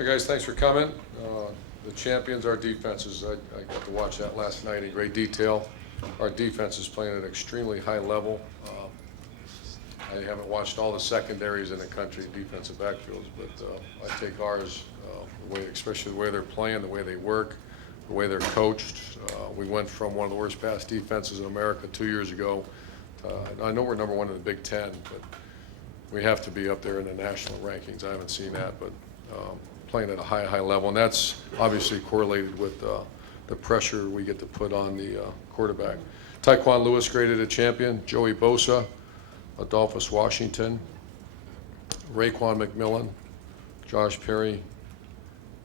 Hi guys, thanks for coming. The champions, our defenses, I got to watch that last night in great detail. Our defense is playing at an extremely high level. I haven't watched all the secondaries in the country, defensive backfields, but I take ours, especially the way they're playing, the way they work, the way they're coached. We went from one of the worst pass defenses in America 2 years ago. I know we're number one in the Big Ten, but we have to be up there in the national rankings. I haven't seen that, but playing at a high level, and that's obviously correlated with the pressure we get to put on the quarterback. Taekwon Lewis graded a champion, Joey Bosa, Adolphus Washington, Raekwon McMillan, Josh Perry,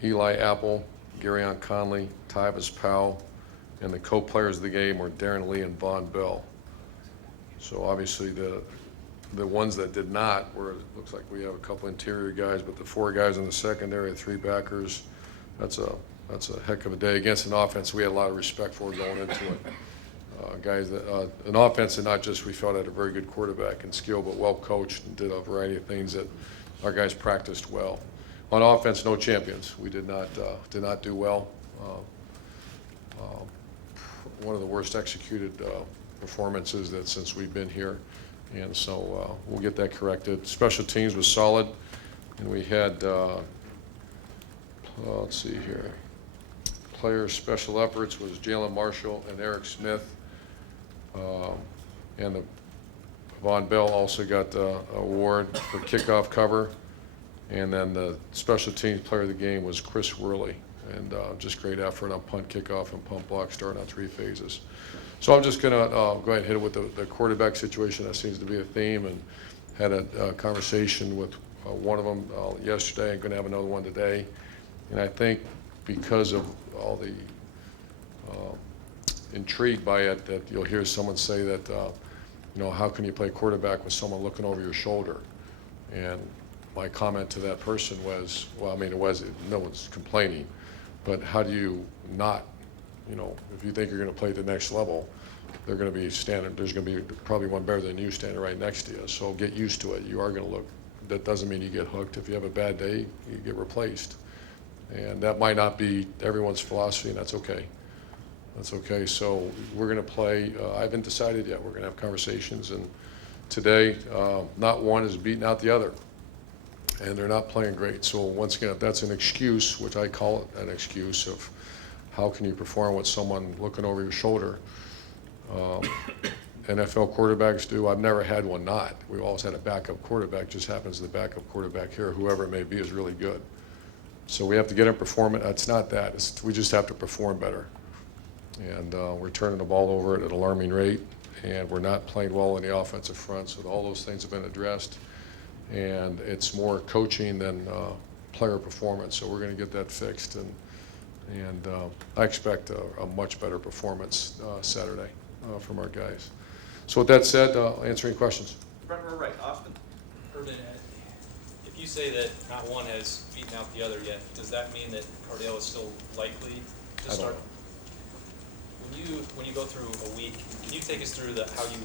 Eli Apple, Garyon Conley, Tyvis Powell, and the co-players of the game were Darren Lee and Von Bell. So obviously the ones that did not were, it looks like we have a couple interior guys, but the 4 guys in the secondary, 3 backers, that's a heck of a day against an offense we had a lot of respect for going into it. Guys that an offense that not just we felt had a very good quarterback and skill, but well coached and did a variety of things that our guys practiced well. On offense, no champions. We did not do well. One of the worst executed performances that since we've been here. And so we'll get that corrected. Special teams was solid, and we had, let's see here, player special efforts was Jalen Marshall and Eric Smith, and Von Bell also got the award for kickoff cover, and then the special teams player of the game was Chris Worley, and just great effort on punt, kickoff, and punt block starting on 3 phases. So I'm just going to go ahead and hit it with the quarterback situation. That seems to be a theme, and had a conversation with one of them yesterday. I'm going to have another one today. And I think because of all the intrigue by it, that you'll hear someone say that, how can you play quarterback with someone looking over your shoulder? And my comment to that person was, well, I mean, no one's complaining, but how do you not? If you think you're going to play at the next level, they're going to be standing. There's going to be probably one better than you standing right next to you. So get used to it. You are going to look. That doesn't mean you get hooked. If you have a bad day, you get replaced. And that might not be everyone's philosophy, and that's okay. That's okay. So we're going to play. I haven't decided yet. We're going to have conversations. And today, not one is beating out the other. And they're not playing great. So once again, if that's an excuse, which I call it an excuse of how can you perform with someone looking over your shoulder? NFL quarterbacks do. I've never had one not. We've always had a backup quarterback. Just happens the backup quarterback here, whoever it may be, is really good. So we have to get him performing. It's not that. We just have to perform better. And we're turning the ball over at an alarming rate, and we're not playing well in the offensive front. So all those things have been addressed, and it's more coaching than player performance. So we're going to get that fixed, and I expect a much better performance Saturday from our guys. So with that said, answering questions. Front row right, Austin. Urban, if you say that not one has beaten out the other yet, does that mean that Cardale is still likely to start? When you go through a week, can you take us through how you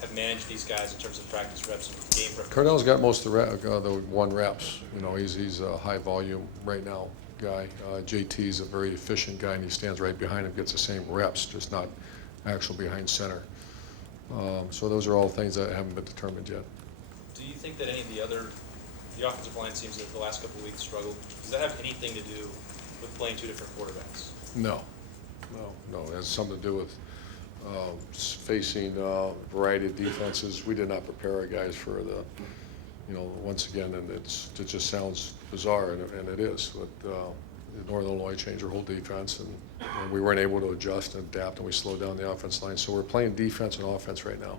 have managed these guys in terms of practice reps and game reps? Cardale's got most of the 1 reps. He's a high volume right now guy. JT's a very efficient guy, and he stands right behind him, gets the same reps, just not actual behind center. So those are all things that haven't been determined yet. Do you think that any of the offensive line seems that the last couple of weeks struggled? Does that have anything to do with playing 2 different quarterbacks? No. It has something to do with facing a variety of defenses. We did not prepare our guys for the, once again, and it just sounds bizarre, and it is. But Northern Illinois changed their whole defense, and we weren't able to adjust and adapt, and we slowed down the offense line. So we're playing defense and offense right now,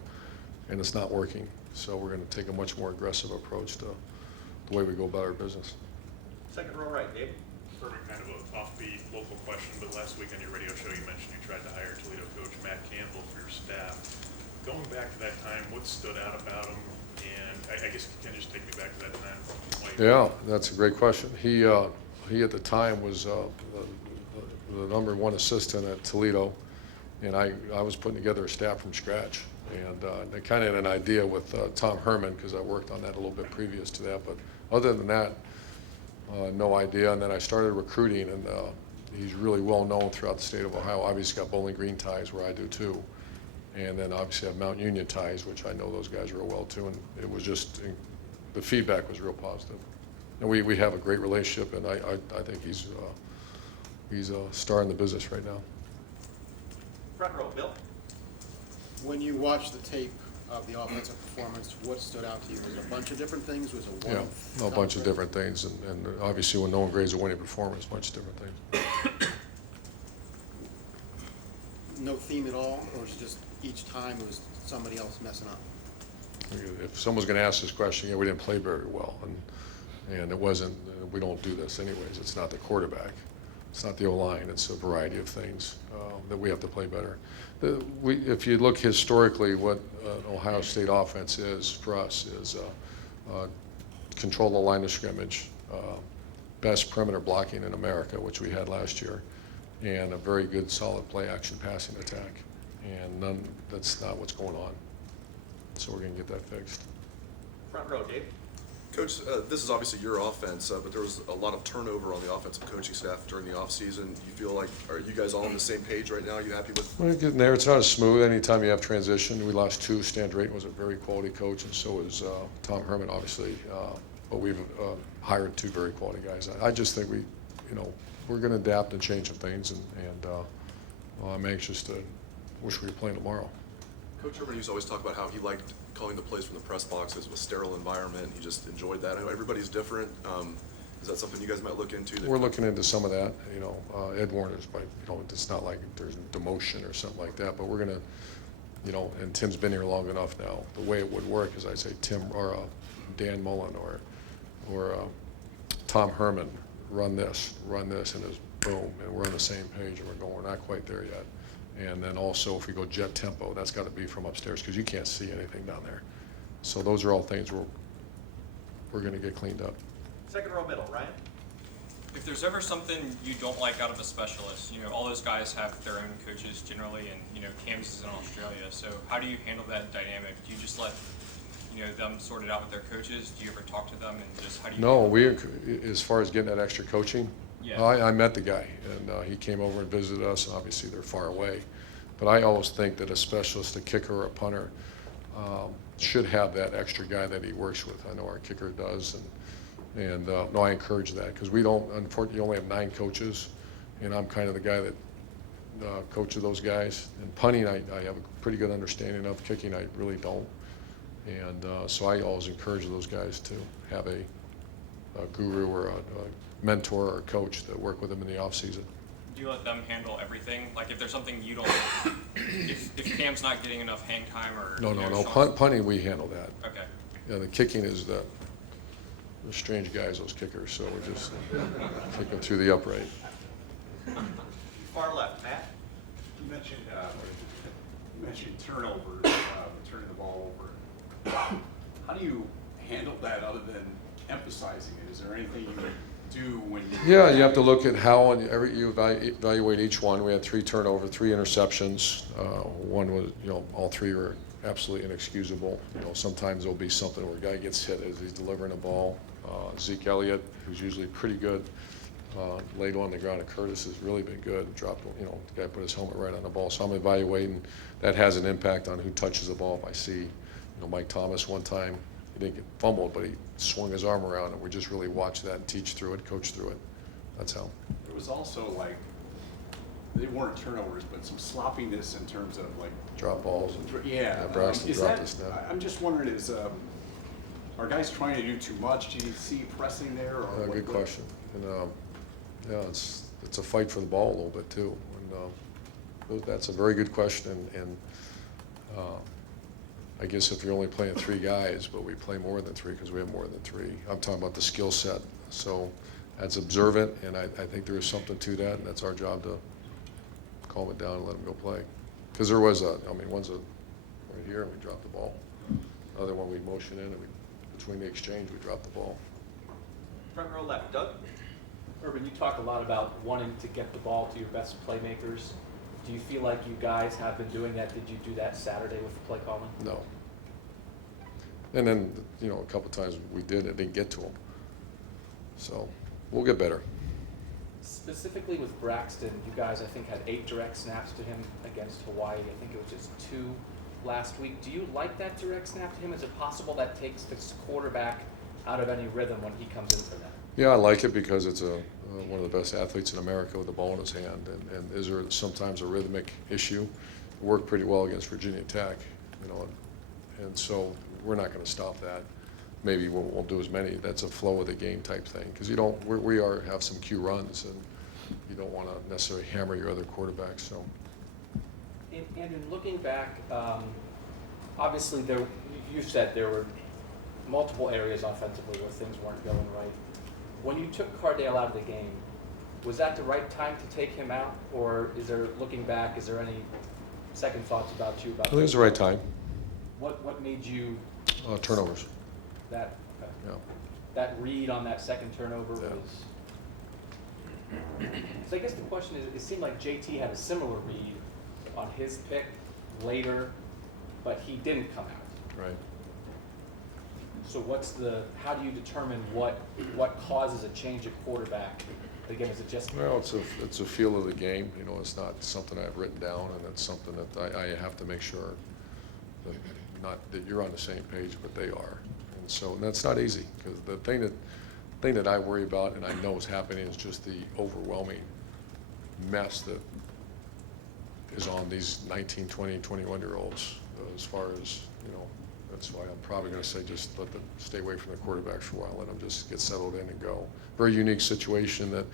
and it's not working. So we're going to take a much more aggressive approach to the way we go about our business. Second row right, Dave. Sort of kind of an offbeat local question, but last week on your radio show you mentioned you tried to hire Toledo coach Matt Campbell for your staff. Going back to that time, what stood out about him? And I guess you can just take me back to that time. Yeah, that's a great question. He at the time was the number 1 assistant at Toledo, and I was putting together a staff from scratch. And I kind of had an idea with Tom Herman, because I worked on that a little bit previous to that. But other than that, no idea. And then I started recruiting, and he's really well known throughout the state of Ohio. Obviously got Bowling Green ties, where I do too. And then obviously have Mount Union ties, which I know those guys real well too. And it was just, the feedback was real positive. And we have a great relationship, and I think he's a star in the business right now. Front row, Bill. When you watch the tape of the offensive performance, what stood out to you? Was it a bunch of different things? Was it one? Yeah, a bunch of different things. And obviously when no one grades a winning performance, a bunch of different things. No theme at all, or was it just each time it was somebody else messing up? If someone's going to ask this question, yeah, we didn't play very well. And it wasn't, we don't do this anyways. It's not the quarterback. It's not the O-line. It's a variety of things that we have to play better. If you look historically, what Ohio State offense is for us is control the line of scrimmage, best perimeter blocking in America, which we had last year, and a very good solid play action passing attack. And that's not what's going on. So we're going to get that fixed. Front row, Dave. Coach, this is obviously your offense, but there was a lot of turnover on the offensive coaching staff during the offseason. You feel like, are you guys all on the same page right now? Are you happy with? Well, getting there, it's not as smooth. Anytime you have transition, we lost two. Stan Drayton was a very quality coach, and so is Tom Herman, obviously. But we've hired two very quality guys. I just think we're going to adapt and change some things, and I'm anxious to wish we were playing tomorrow. Coach Herman used to always talk about how he liked calling the plays from the press boxes. It was a sterile environment. He just enjoyed that. I know everybody's different. Is that something you guys might look into? We're looking into some of that. Ed Warner's, it's not like there's demotion or something like that, but we're going to, and Tim's been here long enough now. The way it would work is I'd say Tim or Dan Mullen or Tom Herman, run this, and it's boom, and we're on the same page, and we're not quite there yet. And then also, if we go jet tempo, that's got to be from upstairs because you can't see anything down there. So those are all things we're going to get cleaned up. Second row, middle, Ryan. If there's ever something you don't like out of a specialist, all those guys have their own coaches generally, and Cam's is in Australia. So how do you handle that dynamic? Do you just let them sort it out with their coaches? Do you ever talk to them, and just how do you? No, as far as getting that extra coaching. Yeah. I met the guy, and he came over and visited us, and obviously they're far away. But I always think that a specialist, a kicker or a punter, should have that extra guy that he works with. I know our kicker does, and no, I encourage that because we don't, unfortunately, only have 9 coaches, and I'm kind of the guy that coaches those guys. And punting, I have a pretty good understanding of. Kicking, I really don't. And so I always encourage those guys to have a guru or a mentor or coach that work with them in the off season. Do you let them handle everything? Like if there's something you don't, if Cam's not getting enough hang time or No. Punting, we handle that. Okay. Yeah, the kicking is the strange guys, those kickers. So we just kick them through the upright. Far left, Matt. You mentioned turnovers, turning the ball over. How do you handle that other than emphasizing it? Is there anything you do when you? Yeah, you have to look at how you evaluate each one. We had 3 turnovers, 3 interceptions. One was, all 3 were absolutely inexcusable. Sometimes there'll be something where a guy gets hit as he's delivering a ball. Zeke Elliott, who's usually pretty good, laid on the ground. And Curtis has really been good. Dropped, the guy put his helmet right on the ball. So I'm evaluating. That has an impact on who touches the ball. If I see, Mike Thomas one time, he didn't get fumbled, but he swung his arm around, and we just really watch that and teach through it, coach through it. That's how. It was also they weren't turnovers, but some sloppiness in terms of Drop balls. Yeah. Braxton Is dropped that, the snap. I'm just wondering, are guys trying to do too much? Do you see pressing there? Or Good question. And it's a fight for the ball a little bit too. And that's a very good question. And I guess if you're only playing 3 guys, but we play more than 3 because we have more than 3. I'm talking about the skill set. So that's observant, and I think there is something to that, and that's our job to calm it down and let them go play. Because there was one's right here, and we dropped the ball. Other one we motion in, and between the exchange, we dropped the ball. Front row left, Doug. Urban, you talk a lot about wanting to get the ball to your best playmakers. Do you feel like you guys have been doing that? Did you do that Saturday with the play calling? No. And then, a couple times we did, it didn't get to them. So we'll get better. Specifically with Braxton, you guys, I think, had 8 direct snaps to him against Hawaii. I think it was just 2 last week. Do you like that direct snap to him? Is it possible that takes the quarterback out of any rhythm when he comes in for that? Yeah, I like it because it's one of the best athletes in America with the ball in his hand. And is there sometimes a rhythmic issue? It worked pretty well against Virginia Tech, you know, and so we're not going to stop that. Maybe we won't do as many. That's a flow of the game type thing because you don't. We have some cue runs, and you don't want to necessarily hammer your other quarterbacks. So. And in looking back, obviously you said there were multiple areas offensively where things weren't going right. When you took Cardale out of the game, was that the right time to take him out, or looking back, is there any second thoughts about you? I think it was the right time. What made you? Turnovers. That Yeah. that read on that second turnover Yeah. was. So I guess the question is, it seemed like JT had a similar read on his pick later, but he didn't come out. Right. So how do you determine what causes a change at quarterback? Again, is it just? Well, it's a feel of the game. You know, it's not something I've written down, and it's something that I have to make sure that not that you're on the same page, but they are. And so that's not easy because the thing that I worry about and I know is happening is just the overwhelming mess that is on these 19, 20, 21-year-olds as far as, you know, that's why I'm probably going to say just let them stay away from the quarterbacks for a while, let them just get settled in and go. Very unique situation that,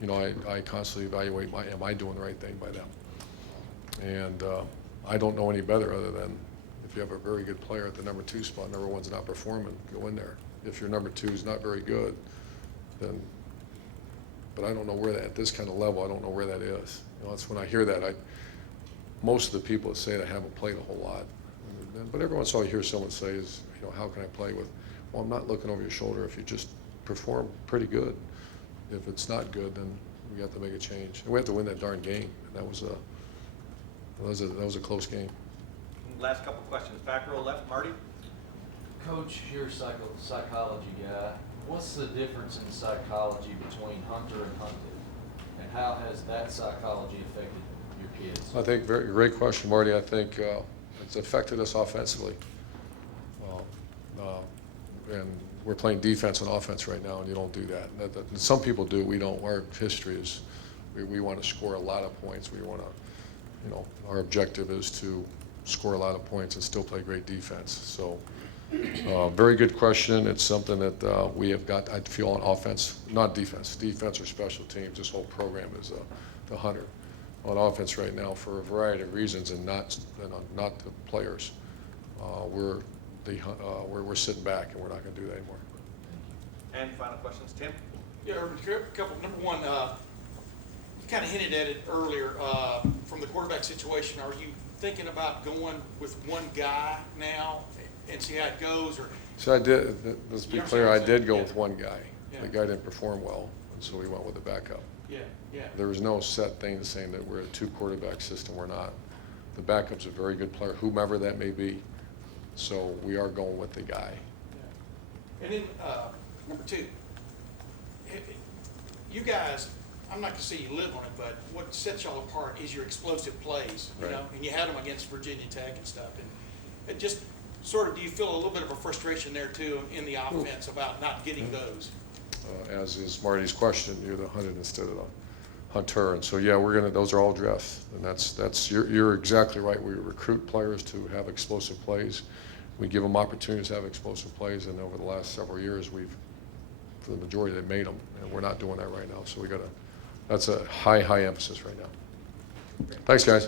you know, I constantly evaluate am I doing the right thing by them? And I don't know any better other than if you have a very good player at the number 2 spot, number 1's not performing, go in there. If your number 2 is not very good, then, but I don't know where that, at this kind of level, I don't know where that is. You know, that's when I hear that, most of the people that say it, I haven't played a whole lot. But every once in a while you hear someone say, you know, how can I play with? Well, I'm not looking over your shoulder if you just perform pretty good. If it's not good, then we have to make a change. And we have to win that darn game. And that was a close game. Last couple questions. Back row left, Marty. Coach, you're a psychology guy. What's the difference in psychology between Hunter and Hunted? And how has that psychology affected your kids? I think very great question, Marty. I think it's affected us offensively. And we're playing defense and offense right now, and you don't do that. Some people do. We don't. Our history is we want to score a lot of points. We want to, you know, our objective is to score a lot of points and still play great defense. So very good question. It's something that we have got, I feel, on offense, not defense. Defense or special teams, this whole program is the hunter. On offense right now for a variety of reasons and not the players. We're sitting back and we're not going to do that anymore. And final questions, Tim. Yeah, Urban, a couple. Number one, you kind of hinted at it earlier from the quarterback situation. Are you thinking about going with one guy now and see how it goes? Or So I did, let's be clear, I did go Yeah. with one guy. Yeah. The guy didn't perform well, and so we went with the backup. Yeah, yeah. There was no set thing to saying that we're a 2-quarterback system. We're not. The backup's a very good player, whomever that may be. So we are going with the guy. Yeah. And then number two, you guys, I'm not gonna say you live on it, but what sets y'all apart is your explosive plays, you Right. know, and you had them against Virginia Tech and stuff. And it just sort of, do you feel a little bit of a frustration there too in the offense about not getting those? As is Marty's question, you're the hunted instead of the hunter. And so, yeah, those are all drafts. And you're exactly right. We recruit players to have explosive plays. We give them opportunities to have explosive plays. And over the last several years, for the majority, they've made them. And we're not doing that right now. So that's a high emphasis right now. Thanks, guys.